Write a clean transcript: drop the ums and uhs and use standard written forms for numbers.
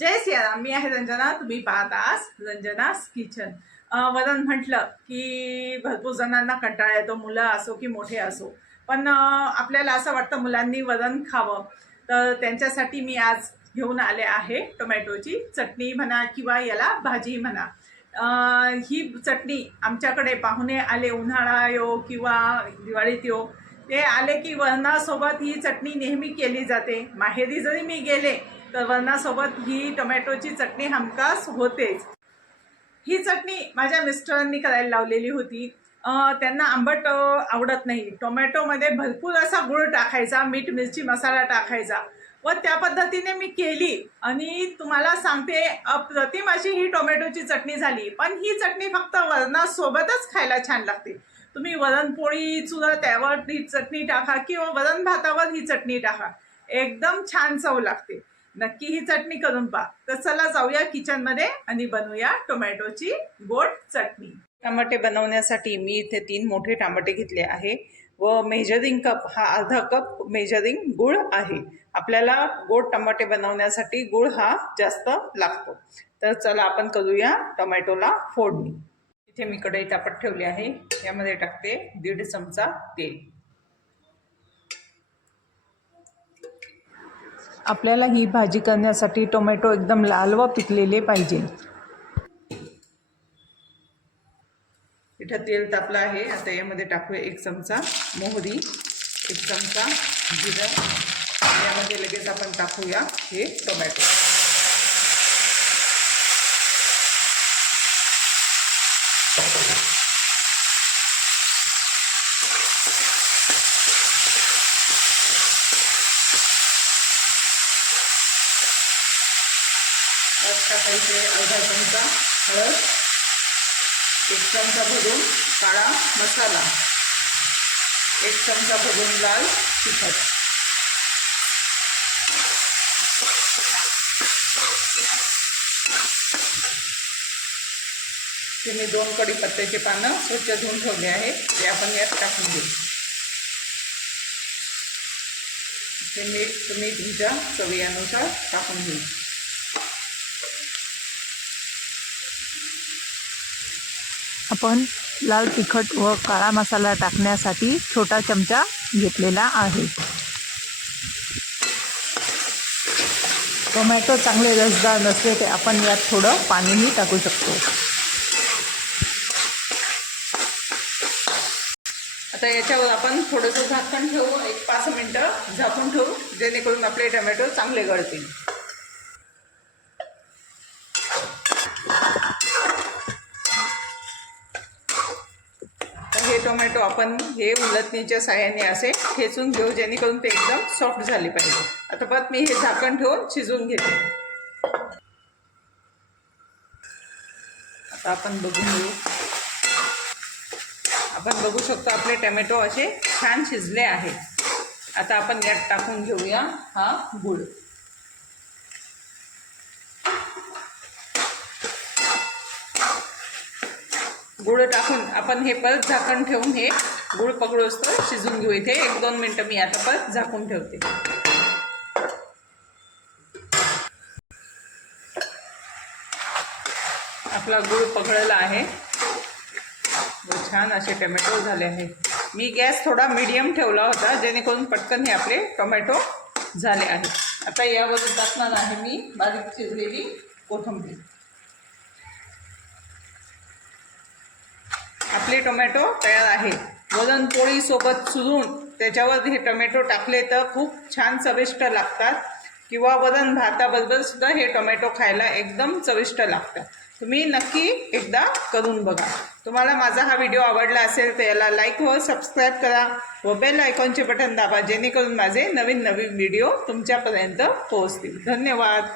जय सियाराम. मी आहे रंजना. तुम्ही पाहत आहात रंजनास किचन. वरण म्हटलं की भरपूर जणांना कंटाळा येतो, मुलं असो की मोठे असो. पण आपल्याला असं वाटतं मुलांनी वरण खावं, तर त्यांच्यासाठी मी आज घेऊन आले आहे टोमॅटोची चटणी म्हणा किंवा याला भाजी म्हणा. ही चटणी आमच्याकडे पाहुणे आले, उन्हाळा यो किंवा दिवाळीत यो, ते आले की वरणासोबत ही चटणी नेहमी केली जाते. माहेरी जरी मी गेले तर वरणासोबत ही टोमॅटोची चटणी हमखास होतेच. ही चटणी माझ्या मिस्टरांनी करायला लावलेली होती. त्यांना आंबट आवडत नाही. टोमॅटोमध्ये भरपूर असा गुळ टाकायचा, मीठ मिरची मसाला टाकायचा व त्या पद्धतीने मी केली आणि तुम्हाला सांगते अप्रतिम अशी ही टोमॅटोची चटणी झाली. पण ही चटणी फक्त वरणासोबतच खायला छान लागते. तुम्ही वरणपोळी चुरा त्यावर ही चटणी टाका किंवा वरण भातावर ही चटणी टाका, एकदम छान चव लागते. नक्की ही चटणी करून पहा. तर चला जाऊया किचनमध्ये आणि बनवूया टोमॅटोची गोड चटणी. टमाटे बनवण्यासाठी मी इथे 3 मोठे टमाटे घेतले आहे व मेजरिंग कप हा अर्धा कप मेजरिंग गुळ आहे. आपल्याला गोड टमाटे बनवण्यासाठी गुळ हा जास्त लागतो. तर चला आपण करूया टोमॅटोला फोडणी. इथे मी कढई तापत ठेवली आहे. यामध्ये टाकते 1.5 चमचा तेल. आपल्याला ही भाजी करण्यासाठी टोमॅटो एकदम लाल व पिकलेले पाहिजे. इथं तेल तापलं आहे. आता यामध्ये टाकूया 1 चमचा मोहरी, 1 चमचा जिरं. यामध्ये लगेच आपण टाकूया हे टोमॅटो. टाकायचे अर्धा चमचा हळद, 1 चमचा भरून काळा मसाला, 1 चमचा भरून लाल तिखट. ते मी 2 कढीपत्त्याचे पानं स्वच्छ धुवून ठेवले आहे, ते आपण यात टाकून घेऊ. ते मीठ तुम्ही तुमच्या चवीनुसार टाकून घेऊ. आपण लाल तिखट व काळा मसाला टाकण्यासाठी छोटा चमचा घेतलेला आहे. टोमॅटो चांगले रसदार नसले तर आपण यात थोडं पाणीही टाकू शकतो. आता याच्यावर आपण थोडंसं झाकण ठेवू, 1-5 मिनटं झाकून ठेवू, जेणेकरून आपले टोमॅटो चांगले गळतील. हे टोमॅटो आपण हे उलटणीच्या साहाय्याने असे ठेचून घेऊ, जेणेकरून ते एकदम सॉफ्ट झाले पाहिजे. आता परत मी हे झाकण ठेवून शिजवून घेते. आता आपण बघून घेऊ. आपण बघू शकतो आपले टोमॅटो असे छान शिजले आहेत. आता आपण यात टाकून घेऊया हा गूळ. गूळ टाकून आपण हे परत झाकण ठेवून हे गूळ पकडूस तर शिजून घेऊ. इथे 1-2 मिनटं मी आता परत झाकून ठेवते. आपला गूळ पकळला आहे व छान असे टोमॅटो झाले आहे. मी गॅस थोडा मीडियम ठेवला होता, जेणेकरून पटकन हे आपले टोमॅटो झाले आहेत. आता यावर टाकणार आहे मी बारीक चिरलेली कोथिंबीर. आपले टोमॅटो तयार आहे. वरणपोळी सोबत चुरून त्याच्यावर हे टोमॅटो टाकले तर खूप छान चविष्ट लागतात किंवा वरण भाताबरोबर सुद्धा हे टोमॅटो खायला एकदम चविष्ट लागतात. तुम्ही नक्की एकदा करून बघा. तुम्हाला माझा हा व्हिडिओ आवडला असेल तर याला लाईक व सबस्क्राईब करा व बेल आयकॉनचे बटन दाबा, जेणेकरून माझे नवीन व्हिडिओ तुमच्यापर्यंत पोहोचतील. धन्यवाद.